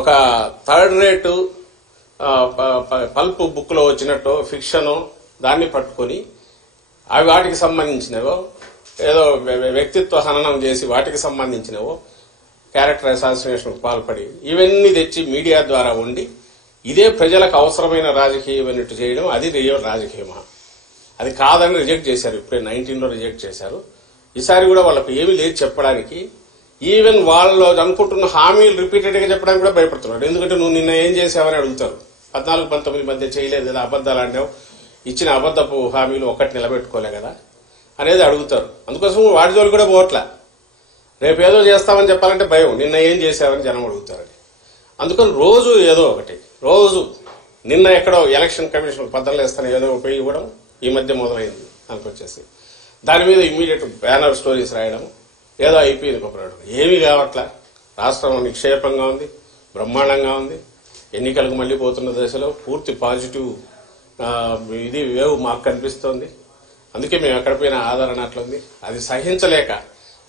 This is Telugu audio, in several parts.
ఒక థర్డ్ రేటు పల్ప్ బుక్లో వచ్చినట్టు ఫిక్షన్ దాన్ని పట్టుకొని అవి వాటికి సంబంధించినవో ఏదో వ్యక్తిత్వ హననం చేసి వాటికి సంబంధించినవో క్యారెక్టర్ అసాసినేషన్కు పాల్పడి ఇవన్నీ తెచ్చి మీడియా ద్వారా ఉండి ఇదే ప్రజలకు అవసరమైన రాజకీయం అన్నట్టు చేయడం అది రియల్ రాజకీయమా? అది కాదని రిజెక్ట్ చేశారు. ఇప్పుడే 19లో రిజెక్ట్ చేశారు. ఈసారి కూడా వాళ్ళకు ఏమీ లేదు చెప్పడానికి. ఈవెన్ వాళ్ళు అనుకుంటున్న హామీలు రిపీటెడ్గా చెప్పడానికి కూడా భయపడుతున్నాడు. ఎందుకంటే నువ్వు నిన్న ఏం చేసావని అడుగుతారు. 14-19 మధ్య చేయలేదు కదా, అబద్దాలు అంటావు, ఇచ్చిన అబద్దపు హామీలు ఒక్కటి నిలబెట్టుకోలే కదా అనేది అడుగుతారు. అందుకోసం వాటి జోలు కూడా పోవట్లా. రేపు ఏదో చేస్తామని చెప్పాలంటే భయం, నిన్న ఏం చేసావని జనం అడుగుతారని. అందుకని రోజు ఏదో ఒకటి, రోజు నిన్న ఎక్కడో ఎలక్షన్ కమిషన్ పద్ధతులు వేస్తాను ఏదో ఉపయోగ ఇవ్వడం ఈ మధ్య మొదలైంది అనుకొచ్చేసి దాని మీద ఇమ్మీడియట్ బ్యానర్ స్టోరీస్ రాయడం, ఏదో అయిపోయింది కొప్పరాడు. ఏమీ కావట్లా. రాష్ట్రం నిక్షేపంగా ఉంది, బ్రహ్మాండంగా ఉంది. ఎన్నికలకు మళ్ళీ పోతున్న దశలో పూర్తి పాజిటివ్ ఇది వేవ్ మాకు కనిపిస్తోంది. అందుకే మేము ఎక్కడ పోయినా ఆదరణ అట్లుంది. అది సహించలేక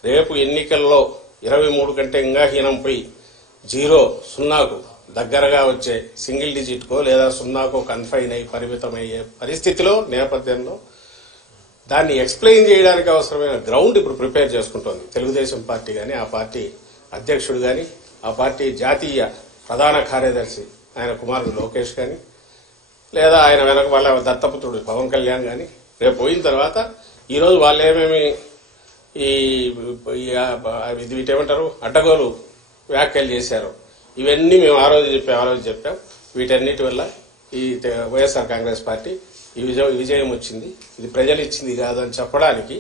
రేపు ఎన్నికల్లో 23 కంటే ఇంకా హీనంపోయి 0-0కు దగ్గరగా వచ్చే సింగిల్ డిజిట్కో లేదా 0కో కన్ఫైన్ అయ్యి పరిమితమయ్యే పరిస్థితిలో నేపథ్యంలో దాన్ని ఎక్స్ప్లెయిన్ చేయడానికి అవసరమైన గ్రౌండ్ ఇప్పుడు ప్రిపేర్ చేసుకుంటోంది తెలుగుదేశం పార్టీ కానీ, ఆ పార్టీ అధ్యక్షుడు కానీ, ఆ పార్టీ జాతీయ ప్రధాన కార్యదర్శి ఆయన కుమారుడు లోకేష్ కానీ, లేదా ఆయన వెనక వాళ్ళ దత్తపుత్రుడు పవన్ కళ్యాణ్ కానీ రేపు పోయిన తర్వాత ఈరోజు వాళ్ళు ఏమేమి వీటేమంటారు అడ్డగోలు వ్యాఖ్యలు చేశారు, ఇవన్నీ మేము ఆ రోజు చెప్పాం. వీటన్నిటి వల్ల ఈ వైఎస్ఆర్ కాంగ్రెస్ పార్టీ ఈ విజయం వచ్చింది, ఇది ప్రజలు ఇచ్చింది కాదని చెప్పడానికి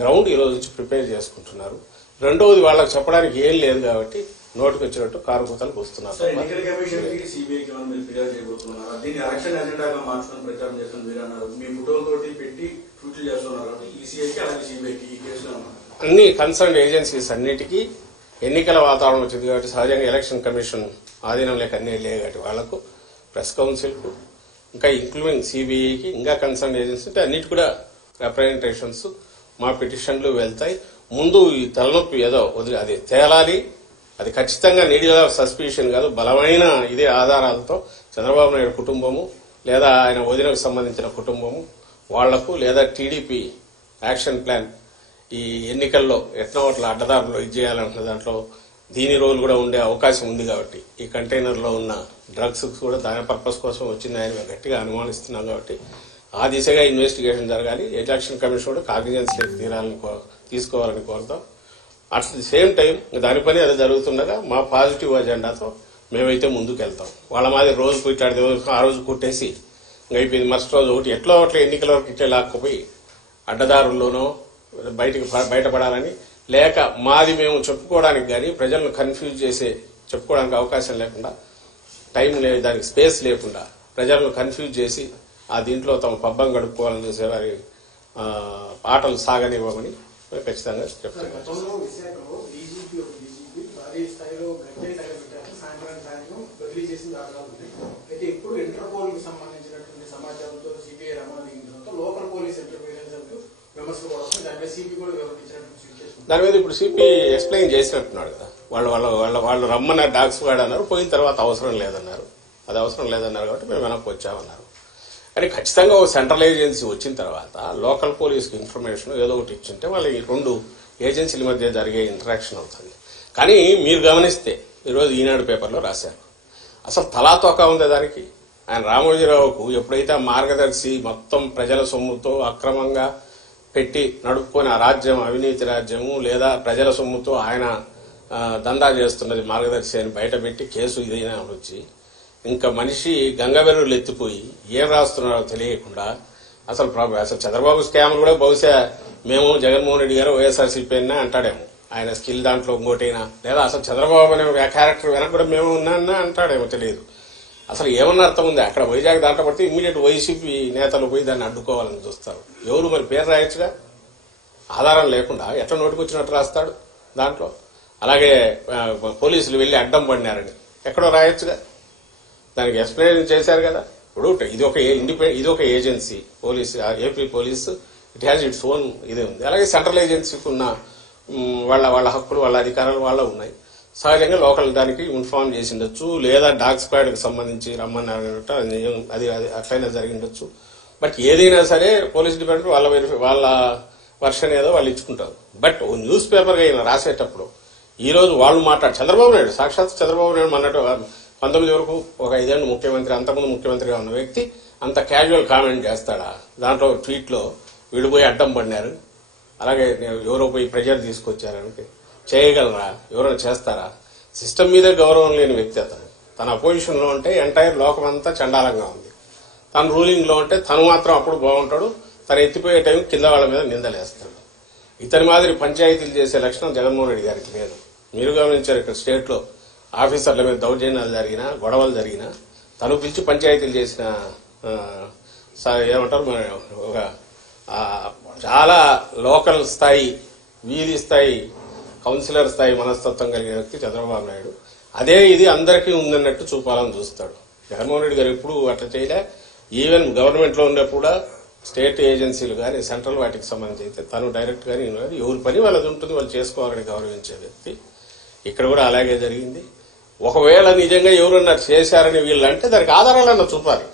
గ్రౌండ్ ఈ రోజు నుంచి ప్రిపేర్ చేసుకుంటున్నారు. రెండవది వాళ్ళకి చెప్పడానికి ఏం లేదు కాబట్టి నోటికి వచ్చినట్టు కారుకూతలు కూస్తున్నారు. అన్ని కన్సర్న్ ఏజెన్సీస్ అన్నిటికీ ఎన్నికల వాతావరణం వచ్చింది కాబట్టి సహజంగా ఎలక్షన్ కమిషన్ ఆధీనం లేక అన్నీ లేదు కాబట్టి వాళ్లకు ప్రెస్ కౌన్సిల్కు ఇంకా ఇంక్లూడింగ్ సిబిఐకి ఇంకా కన్సర్న్ ఏజెన్సీ అంటే అన్నిటి కూడా రిప్రజెంటేషన్స్ మా పిటిషన్లు వెళ్తాయి. ముందు ఈ తలనొప్పి ఏదో వదిలి అది తేలాలి. అది ఖచ్చితంగా నీడియల్ ఆఫ్ సస్పిషన్ కాదు, బలమైన ఇదే ఆధారాలతో చంద్రబాబు నాయుడు కుటుంబము లేదా ఆయన వదినకు సంబంధించిన కుటుంబము వాళ్లకు లేదా టీడీపీ యాక్షన్ ప్లాన్ ఈ ఎన్నికల్లో ఎట్లా అడ్డదారులు ఇది చేయాలంటున్న దాంట్లో దీని రోల్ కూడా ఉండే అవకాశం ఉంది కాబట్టి ఈ కంటైనర్లో ఉన్న డ్రగ్స్ కూడా దాని పర్పస్ కోసం వచ్చింది ఆయన గట్టిగా అనుమానిస్తున్నాం కాబట్టి ఆ దిశగా ఇన్వెస్టిగేషన్ జరగాలి. ఎలక్షన్ కమిషన్ కూడా కాగ్నిజెన్స్ తీసుకోవాలని కోరుతాం. అట్ ది సేమ్ టైం దాని పని అది జరుగుతుండగా మా పాజిటివ్ అజెండాతో మేమైతే ముందుకు వెళ్తాం. వాళ్ళ మాది రోజు కుట్టాడు ఆ రోజు కుట్టేసి అయిపోయింది, మరుసటి రోజు ఒకటి ఎట్లా ఎన్నికల వరకు ఇట్లా లాక్కుపోయి అడ్డదారుల్లోనో బయటపడాలని లేక మాది మేము చెప్పుకోవడానికి కానీ ప్రజలను కన్ఫ్యూజ్ చేసే చెప్పుకోవడానికి అవకాశం లేకుండా టైం లేదు, దానికి స్పేస్ లేకుండా ప్రజలను కన్ఫ్యూజ్ చేసి ఆ దీంట్లో తమ పబ్బం గడుపుకోవాలని చూసేవారి ఆటలు సాగనివ్వమని ఖచ్చితంగా చెప్తాను. దాని మీద ఇప్పుడు సిపి ఎక్స్ప్లెయిన్ చేసినట్టున్నాడు కదా, వాళ్ళు రమ్మన్న డాగ్స్ వాడు అన్నారు, పోయిన తర్వాత అవసరం లేదన్నారు. అది అవసరం లేదన్నారు కాబట్టి మేము వెనక్కి వచ్చామన్నారు. కానీ ఖచ్చితంగా ఒక సెంట్రల్ ఏజెన్సీ వచ్చిన తర్వాత లోకల్ పోలీస్కి ఇన్ఫర్మేషన్ ఏదో ఒకటి ఇచ్చింటే వాళ్ళ ఈ రెండు ఏజెన్సీల మధ్య జరిగే ఇంటరాక్షన్ అవుతుంది. కానీ మీరు గమనిస్తే ఈరోజు ఈనాడు పేపర్లో రాశారు, అసలు తలాతోక ఉంది దానికి. ఆయన రామోజీరావుకు ఎప్పుడైతే మార్గదర్శి మొత్తం ప్రజల సొమ్ముతో అక్రమంగా పెట్టి నడుపుకొని ఆ రాజ్యం అవినీతి రాజ్యము లేదా ప్రజల సొమ్ముతో ఆయన దందా చేస్తున్నది మార్గదర్శి అని బయటపెట్టి కేసు ఇదైనా వచ్చి ఇంకా మనిషి గంగవెర్రులు ఎత్తిపోయి ఏం రాస్తున్నారో తెలియకుండా అసలు చంద్రబాబు స్కామ్ కూడా బహుశా మేము జగన్మోహన్ రెడ్డి గారు వైఎస్ఆర్సీపీ అయినా అంటాడేమో, ఆయన స్కిల్ దాంట్లో ఇంకోటైనా లేదా అసలు చంద్రబాబు అనే క్యారెక్టర్ వెనక కూడా మేము ఉన్నా అంటాడేమో తెలియదు. అసలు ఏమన్నా అర్థం ఉంది? అక్కడ వైజాగ్ దాంట్లో పడితే ఇమ్మీడియట్ వైసీపీ నేతలు పోయి దాన్ని అడ్డుకోవాలని చూస్తారు. ఎవరు మరి పేరు రాయొచ్చుగా, ఆధారం లేకుండా ఎట్లా నోటికొచ్చినట్టు రాస్తాడు దాంట్లో. అలాగే పోలీసులు వెళ్ళి అడ్డం పడినారని ఎక్కడో రాయొచ్చుగా, దానికి ఎక్స్ప్లెయిన్ చేశారు కదా. ఇప్పుడు ఇది ఒక agency police, AP police it has its own ఇదే ఉంది. అలాగే సెంట్రల్ ఏజెన్సీకి ఉన్న వాళ్ళ హక్కులు వాళ్ళ అధికారాలు వాళ్ళ ఉన్నాయి. సహజంగా లోకల్ దానికి ఇన్ఫార్మ్ చేసి ఉండొచ్చు, లేదా డాగ్ స్క్వాడ్కి సంబంధించి రమ్మన్నారట, అది అట్లయినా జరిగిండొచ్చు. బట్ ఏదైనా సరే పోలీస్ డిపార్ట్మెంట్ వాళ్ళ వర్షన్ ఏదో వాళ్ళు ఇచ్చుకుంటారు. బట్ న్యూస్ పేపర్గా అయినా రాసేటప్పుడు ఈ రోజు వాళ్ళు చంద్రబాబు నాయుడు, సాక్షాత్ చంద్రబాబు నాయుడు మొన్నటి 19 వరకు ఒక 5 ఏళ్ళు ముఖ్యమంత్రి, అంతకుముందు ముఖ్యమంత్రిగా ఉన్న వ్యక్తి అంత క్యాజువల్ కామెంట్ చేస్తాడా? దాంట్లో ట్వీట్లో వీళ్ళు పోయి అడ్డం పడినారు, అలాగే ఎవరో పోయి ప్రెజర్ తీసుకొచ్చారని చేయగలరా? ఎవరైనా చేస్తారా? సిస్టమ్ మీదే గౌరవం లేని వ్యక్తి అతను. తన అపోజిషన్ లో ఉంటే ఎంటైర్ లోకం అంతా చండాలంగా ఉంది, తన రూలింగ్ లో ఉంటే తను మాత్రం అప్పుడు బాగుంటాడు, తను ఎత్తిపోయే టైం కింద వాళ్ళ మీద నిందలేస్తాడు. ఇతని మాదిరి పంచాయతీలు చేసే లక్షణం జగన్మోహన్ రెడ్డి గారికి లేదు. మీరు గమనించారు, ఇక్కడ స్టేట్ లో ఆఫీసర్ల మీద దౌర్జన్యాలు జరిగినా, గొడవలు జరిగినా తను పిలిచి పంచాయతీలు చేసిన ఏమంటారు ఒక చాలా లోకల్ స్థాయి, వీధి స్థాయి, కౌన్సిలర్ స్థాయి మనస్తత్వం కలిగిన వ్యక్తి చంద్రబాబు నాయుడు. అదే ఇది అందరికీ ఉందన్నట్టు చూపాలని చూస్తాడు. జగన్మోహన్ రెడ్డి గారు ఎప్పుడు అట్లా చేయలే. ఈవెన్ గవర్నమెంట్ లో ఉన్నప్పుడు కూడా స్టేట్ ఏజెన్సీలు కానీ సెంట్రల్ వాటికి సంబంధించి అయితే తను డైరెక్ట్ గానీ ఎవరి పని వాళ్ళది ఉంటుంది, వాళ్ళు చేసుకోవాలని గౌరవించే వ్యక్తి. ఇక్కడ కూడా అలాగే జరిగింది. ఒకవేళ నిజంగా ఎవరన్నా చేశారని వీళ్ళంటే దానికి ఆధారాలన్నా చూపాలి.